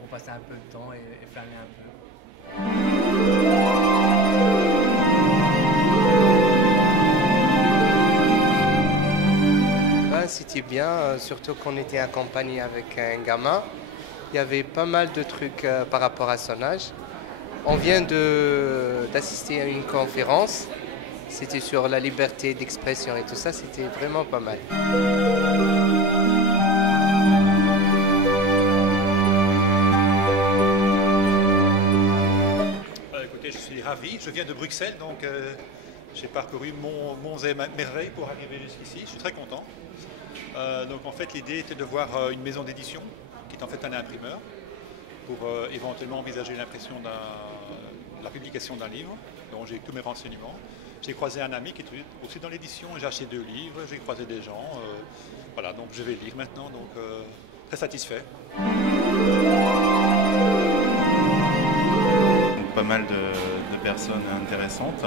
pour passer un peu de temps et flâner un peu. C'était bien, surtout qu'on était accompagné avec un gamin. Il y avait pas mal de trucs par rapport à son âge. On vient d'assister à une conférence. C'était sur la liberté d'expression et tout ça. C'était vraiment pas mal. Écoutez, je suis ravi. Je viens de Bruxelles, donc j'ai parcouru monts et merveilles pour arriver jusqu'ici. Je suis très content. Donc en fait, l'idée était de voir une maison d'édition, qui est en fait un imprimeur, pour éventuellement envisager la publication d'un livre, dont j'ai tous mes renseignements. J'ai croisé un ami qui est aussi dans l'édition, j'ai acheté 2 livres, j'ai croisé des gens. Voilà, donc je vais lire maintenant, donc très satisfait. Pas mal de personnes intéressantes,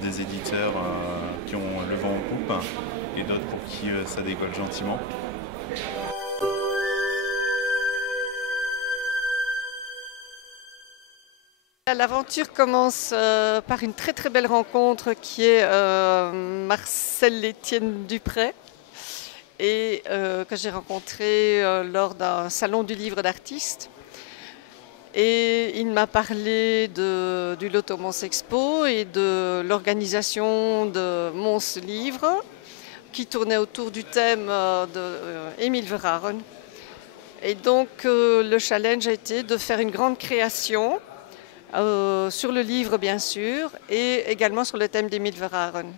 des éditeurs qui ont le vent en poupe et d'autres pour qui ça décolle gentiment. L'aventure commence par une très très belle rencontre qui est Marcel-Étienne Dupré et que j'ai rencontré lors d'un salon du livre d'artistes. Et il m'a parlé du Loto Mons Expo et de l'organisation de Mons Livre qui tournait autour du thème d'Émile Verhaeren. Et donc le challenge a été de faire une grande création sur le livre bien sûr et également sur le thème d'Émile Verhaeren.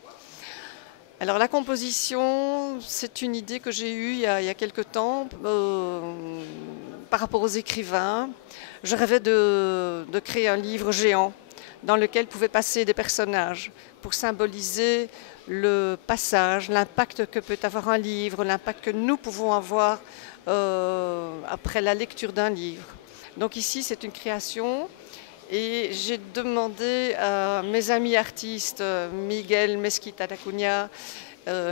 Alors la composition, c'est une idée que j'ai eue il y a quelque temps par rapport aux écrivains. Je rêvais de créer un livre géant dans lequel pouvaient passer des personnages pour symboliser le passage, l'impact que peut avoir un livre, l'impact que nous pouvons avoir après la lecture d'un livre. Donc ici, c'est une création. Et j'ai demandé à mes amis artistes, Miguel Mesquita d'Acunha,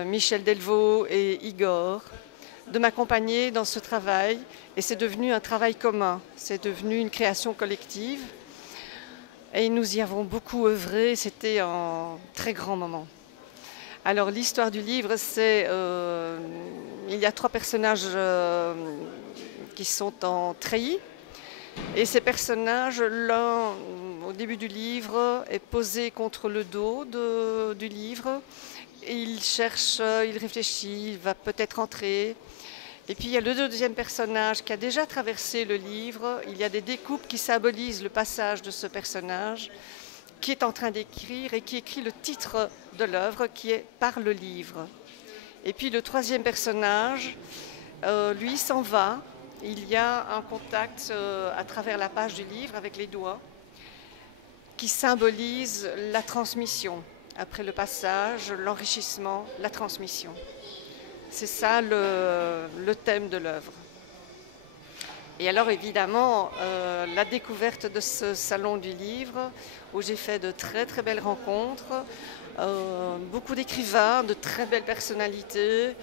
Michel Delvaux et Igor, de m'accompagner dans ce travail. Et c'est devenu un travail commun, c'est devenu une création collective. Et nous y avons beaucoup œuvré, c'était un très grand moment. Alors l'histoire du livre, c'est il y a 3 personnages qui sont en treillis. Et ces personnages, l'un, au début du livre, est posé contre le dos du livre. Et il cherche, il réfléchit, il va peut-être entrer. Et puis il y a le deuxième personnage qui a déjà traversé le livre. Il y a des découpes qui symbolisent le passage de ce personnage qui est en train d'écrire et qui écrit le titre de l'œuvre qui est « Par le livre ». Et puis le troisième personnage, lui, s'en va. Il y a un contact à travers la page du livre avec les doigts qui symbolise la transmission. Après le passage, l'enrichissement, la transmission. C'est ça le thème de l'œuvre. Et alors évidemment, la découverte de ce salon du livre où j'ai fait de très très belles rencontres, beaucoup d'écrivains, de très belles personnalités,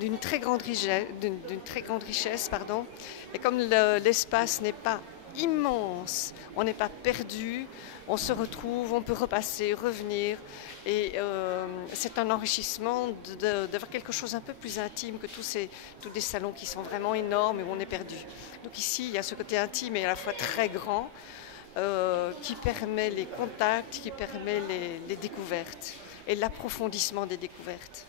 d'une très grande richesse, pardon. Et comme l'espace n'est pas immense, on n'est pas perdu, on se retrouve, on peut repasser, revenir. Et c'est un enrichissement d'avoir quelque chose un peu plus intime que tous des salons qui sont vraiment énormes et où on est perdu. Donc ici, il y a ce côté intime et à la fois très grand qui permet les contacts, qui permet les découvertes et l'approfondissement des découvertes.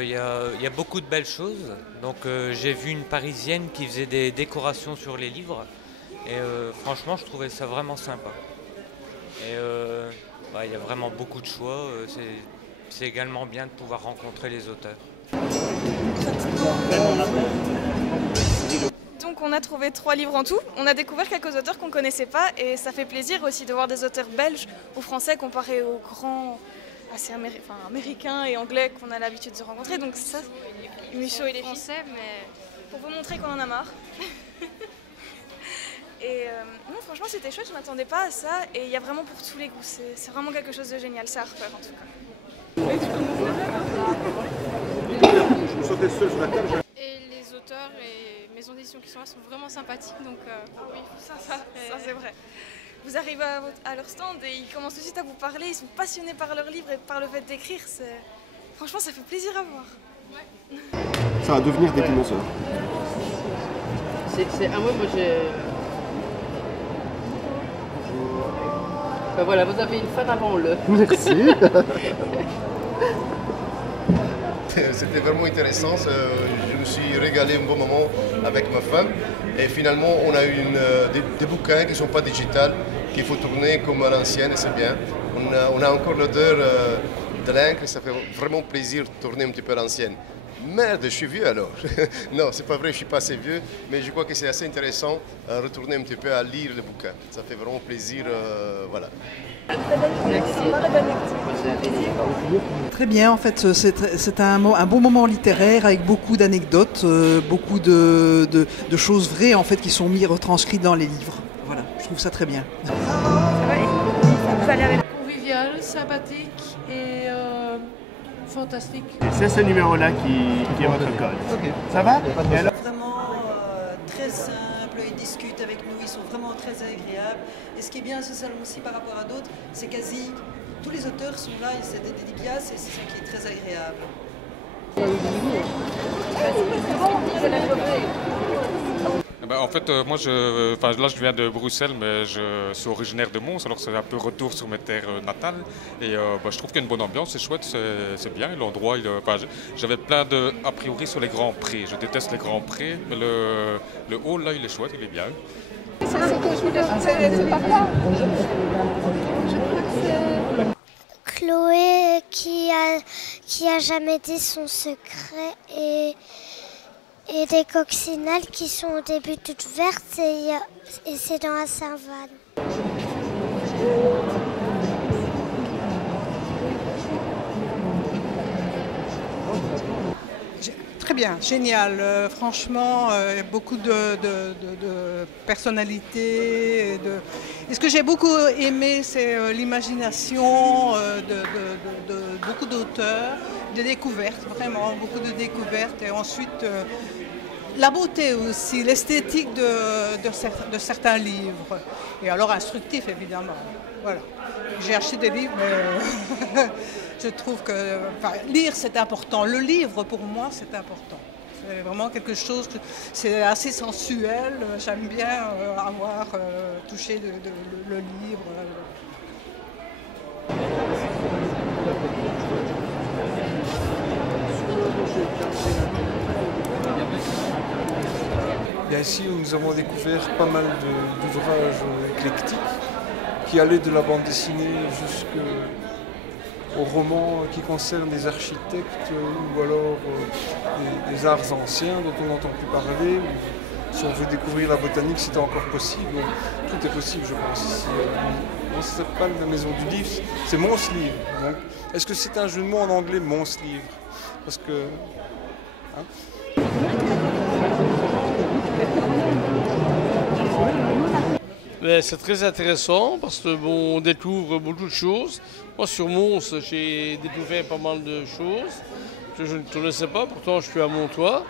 Il y a beaucoup de belles choses. Donc j'ai vu une Parisienne qui faisait des décorations sur les livres et franchement je trouvais ça vraiment sympa. Et il y a vraiment beaucoup de choix. C'est également bien de pouvoir rencontrer les auteurs. Donc on a trouvé 3 livres en tout. On a découvert quelques auteurs qu'on ne connaissait pas et ça fait plaisir aussi de voir des auteurs belges ou français comparés aux grands assez américains et anglais qu'on a l'habitude de rencontrer. Donc ça, Musso et les français, mais pour vous montrer qu'on en a marre. Et non, franchement, c'était chouette, je ne m'attendais pas à ça. Et il y a vraiment pour tous les goûts, c'est vraiment quelque chose de génial, c'est Harper en tout cas. Et les auteurs et maisons d'édition qui sont là sont vraiment sympathiques, donc oui, ça c'est vrai. Vous arrivez à leur stand et ils commencent tout de suite à vous parler, ils sont passionnés par leur livre et par le fait d'écrire. Franchement, ça fait plaisir à voir. Ouais. Ça va devenir des commenceurs. Moi j'ai... Ben voilà, vous avez une fan avant le. Merci. C'était vraiment intéressant, je me suis régalé un bon moment avec ma femme et finalement on a eu des bouquins qui ne sont pas digitales, qu'il faut tourner comme à l'ancienne et c'est bien. On a encore l'odeur de l'encre et ça fait vraiment plaisir de tourner un petit peu à l'ancienne. Merde, je suis vieux alors. Non, c'est pas vrai, je suis pas assez vieux, mais je crois que c'est assez intéressant de retourner un petit peu à lire les bouquins. Ça fait vraiment plaisir, voilà. Très bien, en fait, c'est un bon moment littéraire avec beaucoup d'anecdotes, beaucoup de choses vraies en fait qui sont retranscrites dans les livres. Voilà, je trouve ça très bien. Ça va aller convivial, sympathique et fantastique. C'est ce numéro-là qui est votre code. Okay. Ça va? Vraiment très simple, ils discutent avec nous, ils sont vraiment très agréables. Et ce qui est bien à ce salon aussi par rapport à d'autres, c'est quasi tous les auteurs sont là, c'est des dédicaces et c'est ça qui est très agréable. En fait, moi, là, je viens de Bruxelles, mais je suis originaire de Mons, alors c'est un peu retour sur mes terres natales. Et je trouve qu'il y a une bonne ambiance, c'est chouette, c'est bien. L'endroit, j'avais plein a priori sur les grands prés. Je déteste les grands prés, mais le hall, là, il est chouette, il est bien. Chloé qui a jamais dit son secret et des coccinelles qui sont au début toutes vertes et c'est dans la savane. Très bien, génial. Franchement, beaucoup de personnalités. Et ce que j'ai beaucoup aimé, c'est l'imagination de beaucoup d'auteurs, des découvertes, vraiment beaucoup de découvertes. Et ensuite, la beauté aussi, l'esthétique de certains livres. Et alors instructif, évidemment. Voilà. J'ai acheté des livres, mais je trouve que lire, c'est important. Le livre, pour moi, c'est important. C'est vraiment quelque chose, c'est assez sensuel. J'aime bien avoir touché le livre. Bien ici, nous avons découvert pas mal d'ouvrages éclectiques qui allaient de la bande dessinée jusqu'aux romans qui concernent des architectes ou alors des arts anciens dont on n'entend plus parler. Si on veut découvrir la botanique, c'est encore possible. Tout est possible, je pense. Ici, ça s'appelle la Maison du Livre, c'est Mons Livre. Est-ce que c'est un jeu de mots en anglais, Mons Livre? Parce que... Hein? C'est très intéressant parce qu'on découvre beaucoup de choses. Moi sur Mons, j'ai découvert pas mal de choses que je ne connaissais pas, pourtant je suis à Montois.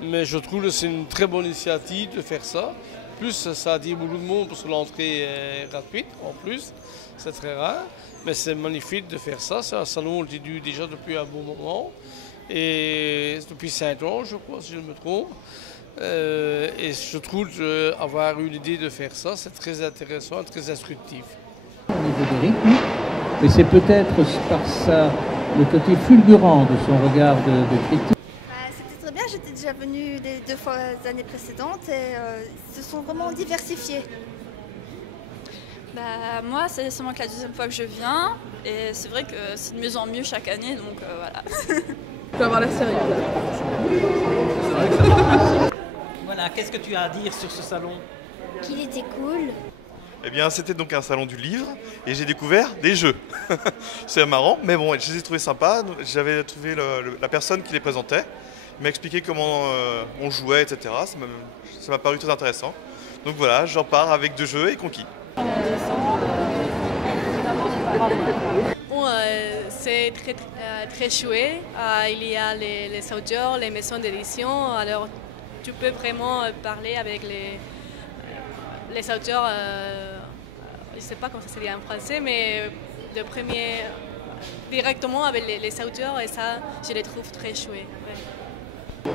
Mais je trouve que c'est une très bonne initiative de faire ça. Plus ça attire beaucoup de monde parce que l'entrée est gratuite en plus, c'est très rare. Mais c'est magnifique de faire ça, c'est un salon qui dure déjà depuis un bon moment. Et depuis 5 ans je crois si je me trompe. Et je trouve qu'avoir eu l'idée de faire ça, c'est très intéressant et très instructif. Au niveau du rythme, et c'est peut-être par ça le côté fulgurant de son regard de critique. C'était très bien, j'étais déjà venue les 2 fois les années précédentes et ils se sont vraiment diversifiés. Moi, c'est seulement que la 2e fois que je viens et c'est vrai que c'est de mieux en mieux chaque année, donc voilà. Tu peux avoir l'air sérieux. Voilà, qu'est-ce que tu as à dire sur ce salon? Qu'il était cool. Eh bien, c'était donc un salon du livre et j'ai découvert des jeux. C'est marrant, mais bon, je les ai trouvés sympas. J'avais trouvé la personne qui les présentait. Il m'a expliqué comment on jouait, etc. Ça m'a paru très intéressant. Donc voilà, j'en pars avec 2 jeux et conquis. Bon, c'est très chouette. Il y a les auteurs, les maisons d'édition. Alors, tu peux vraiment parler avec les auteurs, je ne sais pas comment ça se dit en français, mais directement avec les auteurs, et ça, je les trouve très chouettes. Ouais.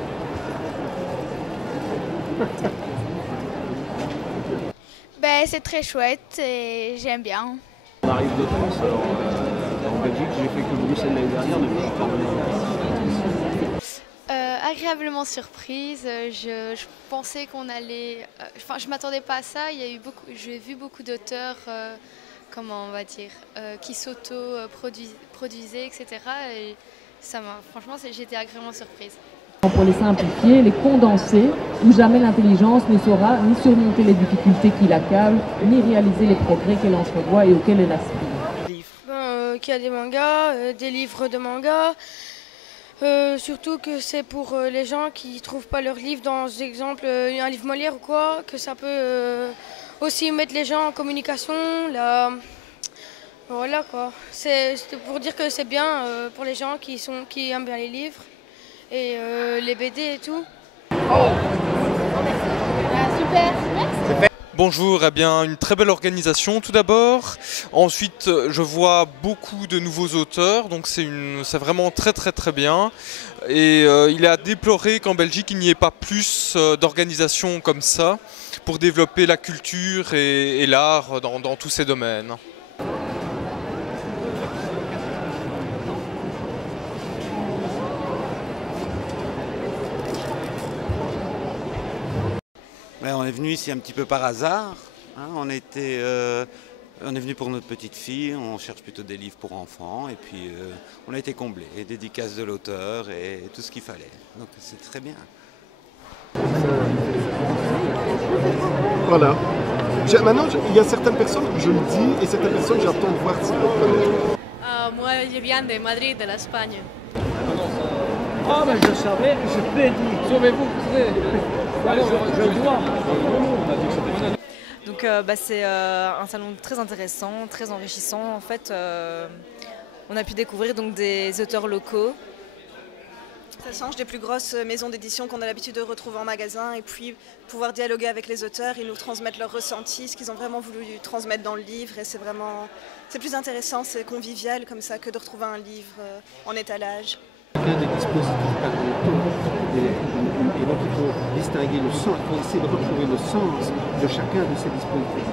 Ben, c'est très chouette et j'aime bien. On arrive de France, en Belgique, j'ai fait que Bruxelles l'année dernière, depuis je Agréablement surprise, je pensais qu'on allait... Enfin, je ne m'attendais pas à ça, j'ai vu beaucoup d'auteurs, comment on va dire, qui s'auto-produisaient, etc. Et ça m'a, franchement, j'ai été agréablement surprise. Pour les simplifier, les condenser, où jamais l'intelligence ne saura ni surmonter les difficultés qui l'accablent, ni réaliser les progrès qu'elle entrevoit et auxquels elle aspire. Qu'il y a des mangas, des livres de mangas, surtout que c'est pour les gens qui ne trouvent pas leur livre, dans exemple un livre Molière ou quoi, que ça peut aussi mettre les gens en communication. Là, voilà quoi. C'est pour dire que c'est bien pour les gens qui aiment bien les livres. Et les BD et tout. Super. Bonjour, eh bien une très belle organisation tout d'abord. Ensuite, je vois beaucoup de nouveaux auteurs, donc c'est vraiment très bien. Et il est à déplorer qu'en Belgique, il n'y ait pas plus d'organisations comme ça pour développer la culture et l'art dans tous ces domaines. On est venu ici un petit peu par hasard. Hein, on est venu pour notre petite fille, on cherche plutôt des livres pour enfants et puis on a été comblés, et dédicaces de l'auteur et tout ce qu'il fallait. Donc c'est très bien. Voilà. Maintenant, il y a certaines personnes, je le dis, et certaines personnes, j'attends de voir si Moi, je viens de Madrid, de l'Espagne. Ah, ben je savais, je peux dire. Sauvez-vous, je dois. Donc c'est un salon très intéressant, très enrichissant. En fait, on a pu découvrir donc des auteurs locaux. Ça change des plus grosses maisons d'édition qu'on a l'habitude de retrouver en magasin, et puis pouvoir dialoguer avec les auteurs, ils nous transmettent leurs ressentis, ce qu'ils ont vraiment voulu transmettre dans le livre, et c'est plus intéressant, c'est convivial comme ça que de retrouver un livre en étalage. Chacun des dispositifs par et donc il faut distinguer le sens, il faut essayer de retrouver le sens de chacun de ces dispositifs.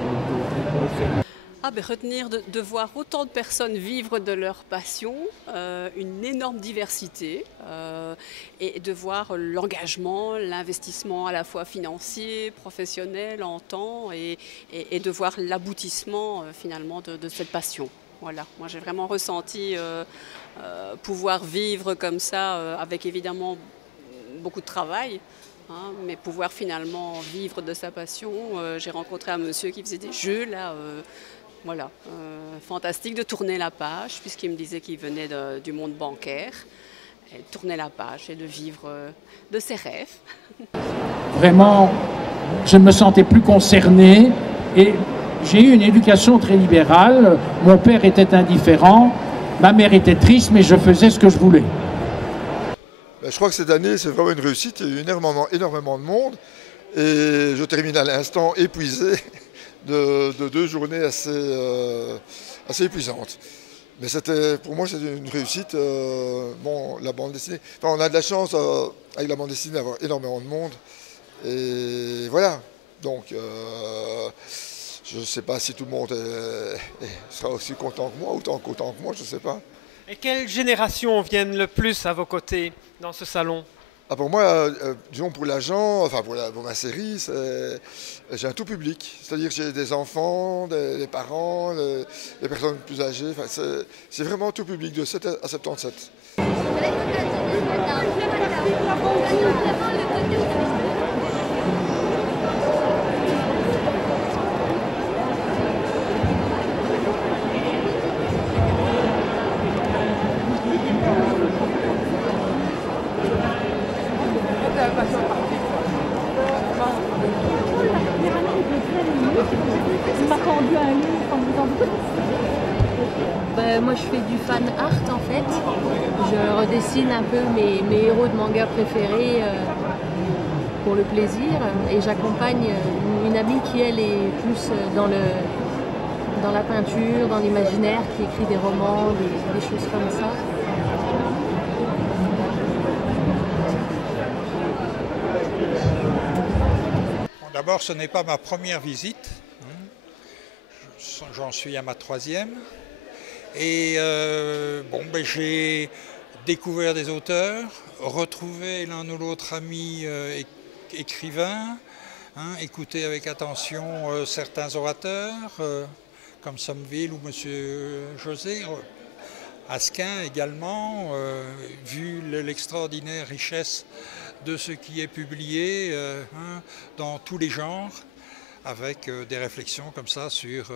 Retenir de voir autant de personnes vivre de leur passion, une énorme diversité, et de voir l'engagement, l'investissement à la fois financier, professionnel, en temps, et de voir l'aboutissement finalement de cette passion. Voilà, moi j'ai vraiment ressenti pouvoir vivre comme ça, avec évidemment beaucoup de travail, hein, mais pouvoir finalement vivre de sa passion. J'ai rencontré un monsieur qui faisait des jeux là. Voilà, fantastique de tourner la page, puisqu'il me disait qu'il venait du monde bancaire, et de tourner la page et de vivre de ses rêves. Vraiment, je ne me sentais plus concerné et j'ai eu une éducation très libérale. Mon père était indifférent, ma mère était triste, mais je faisais ce que je voulais. Je crois que cette année, c'est vraiment une réussite. Il y a eu énormément de monde et je termine à l'instant épuisé. De 2 journées assez épuisantes. Mais pour moi, c'est une réussite. La bande dessinée, on a de la chance avec la bande dessinée d'avoir énormément de monde. Et voilà. Donc, je ne sais pas si tout le monde sera aussi content que moi, autant que moi, je ne sais pas. Et quelles générations viennent le plus à vos côtés dans ce salon ? Pour moi, disons pour l'agent, pour ma série, j'ai un tout public. C'est-à-dire que j'ai des enfants, des parents, des personnes plus âgées. C'est vraiment tout public de 7 à 77. m'a rendu un livre en me disant Moi je fais du fan art en fait. Je redessine un peu mes héros de manga préférés pour le plaisir et j'accompagne une amie qui elle est plus dans la peinture, dans l'imaginaire, qui écrit des romans, des choses comme ça. D'abord, ce n'est pas ma première visite, j'en suis à ma 3e. Et j'ai découvert des auteurs, retrouvé l'un ou l'autre ami écrivain, écouté avec attention certains orateurs, comme Sommeville ou M. José, Asquin également, vu l'extraordinaire richesse de ce qui est publié dans tous les genres, avec des réflexions comme ça sur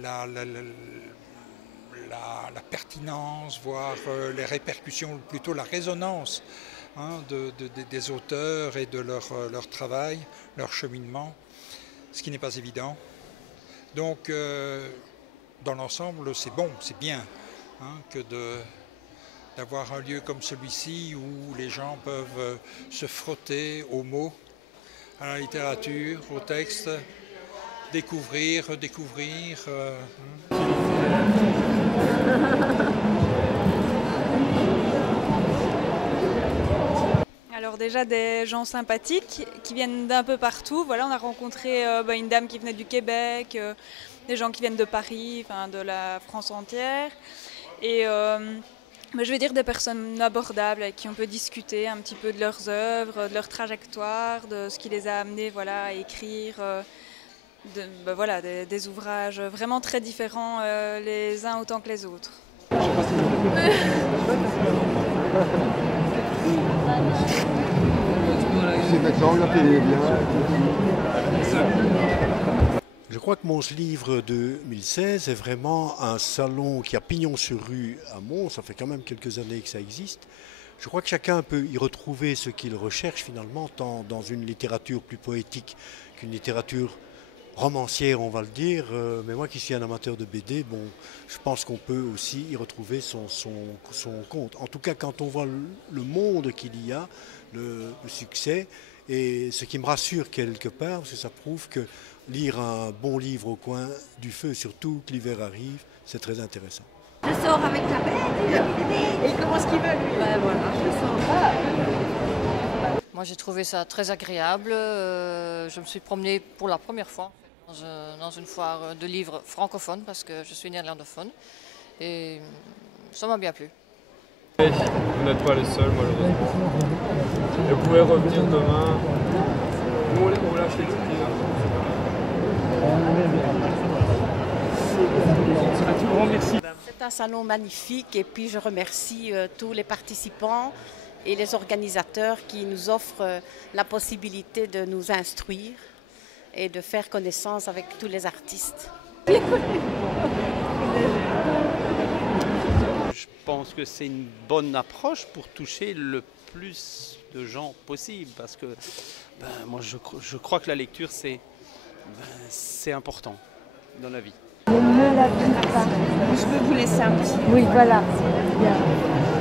la pertinence, voire les répercussions, ou plutôt la résonance des auteurs et de leur travail, leur cheminement, ce qui n'est pas évident. Donc, dans l'ensemble, c'est bon, c'est bien que d'avoir un lieu comme celui-ci où les gens peuvent se frotter aux mots, à la littérature, au texte, découvrir, redécouvrir. Alors déjà des gens sympathiques qui viennent d'un peu partout. Voilà, on a rencontré une dame qui venait du Québec, des gens qui viennent de Paris, de la France entière. Et je vais dire des personnes abordables avec qui on peut discuter un petit peu de leurs œuvres, de leur trajectoire, de ce qui les a amenés à écrire des ouvrages vraiment très différents les uns autant que les autres. Je crois que Mons Livre 2016 est vraiment un salon qui a pignon sur rue à Mons. Ça fait quand même quelques années que ça existe. Je crois que chacun peut y retrouver ce qu'il recherche finalement, tant dans une littérature plus poétique qu'une littérature romancière, on va le dire. Mais moi qui suis un amateur de BD, je pense qu'on peut aussi y retrouver son compte. En tout cas, quand on voit le monde qu'il y a, le succès, et ce qui me rassure quelque part, parce que ça prouve que lire un bon livre au coin du feu, surtout que l'hiver arrive, c'est très intéressant. Je sors avec la bête, et comment est-ce qu'il veut lui? Voilà, je sors. Moi j'ai trouvé ça très agréable. Je me suis promenée pour la première fois dans une foire de livres francophones parce que je suis néerlandophone et ça m'a bien plu. Vous n'êtes pas les seuls malheureusement. Et vous pouvez revenir demain. Nous on lâche les tickets. Un tout grand merci. C'est un salon magnifique et puis je remercie tous les participants et les organisateurs qui nous offrent la possibilité de nous instruire et de faire connaissance avec tous les artistes. Je pense que c'est une bonne approche pour toucher le plus de gens possible parce que moi je crois que la lecture c'est important dans la vie. Je peux vous laisser un petit. Oui, voilà. Bien.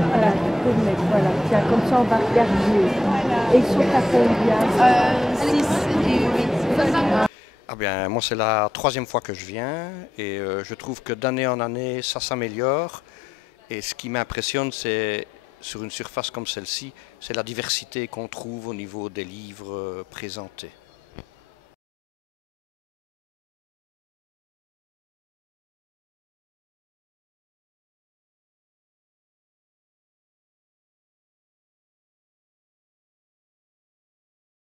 Voilà, je peux le mettre. Voilà. Tiens, comme ça, on va regarder. Et ils sont à combien 6 et 8. Ah bien, moi, c'est la 3e fois que je viens et je trouve que d'année en année, ça s'améliore. Et ce qui m'impressionne, c'est sur une surface comme celle-ci, c'est la diversité qu'on trouve au niveau des livres présentés.